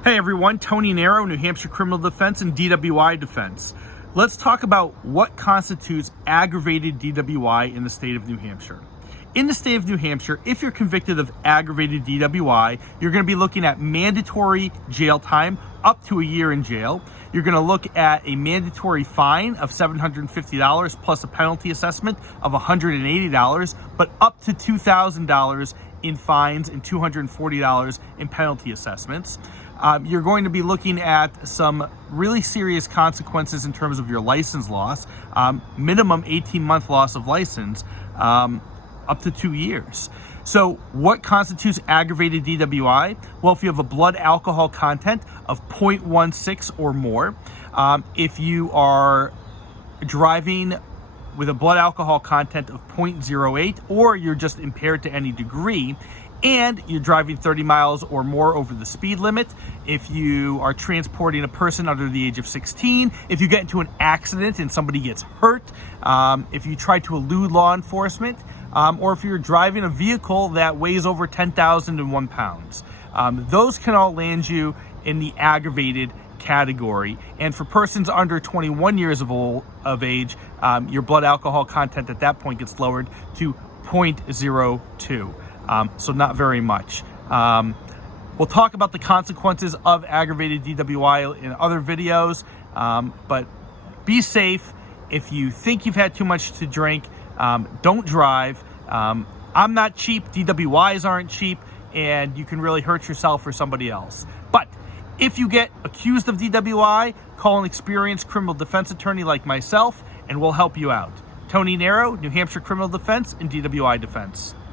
Hey everyone, Tony Nero, New Hampshire Criminal Defense and DWI Defense. Let's talk about what constitutes aggravated DWI in the state of New Hampshire. In the state of New Hampshire, if you're convicted of aggravated DWI, you're going to be looking at mandatory jail time up to a year in jail. You're going to look at a mandatory fine of $750 plus a penalty assessment of $180, but up to $2,000 in fines and $240 in penalty assessments. You're going to be looking at some really serious consequences in terms of your license loss, minimum 18-month loss of license, up to 2 years. So what constitutes aggravated DWI? Well, if you have a blood alcohol content of 0.16 or more, if you are driving with a blood alcohol content of 0.08, or you're just impaired to any degree, and you're driving 30 miles or more over the speed limit, if you are transporting a person under the age of 16, if you get into an accident and somebody gets hurt, if you try to elude law enforcement, or if you're driving a vehicle that weighs over 10,001 pounds. Those can all land you in the aggravated category. And for persons under 21 years of age, your blood alcohol content at that point gets lowered to 0.02. So not very much. We'll talk about the consequences of aggravated DWI in other videos, but be safe. If you think you've had too much to drink, don't drive. I'm not cheap, DWIs aren't cheap, and you can really hurt yourself or somebody else. But if you get accused of DWI, call an experienced criminal defense attorney like myself, and we'll help you out. Tony Nero, New Hampshire Criminal Defense and DWI Defense.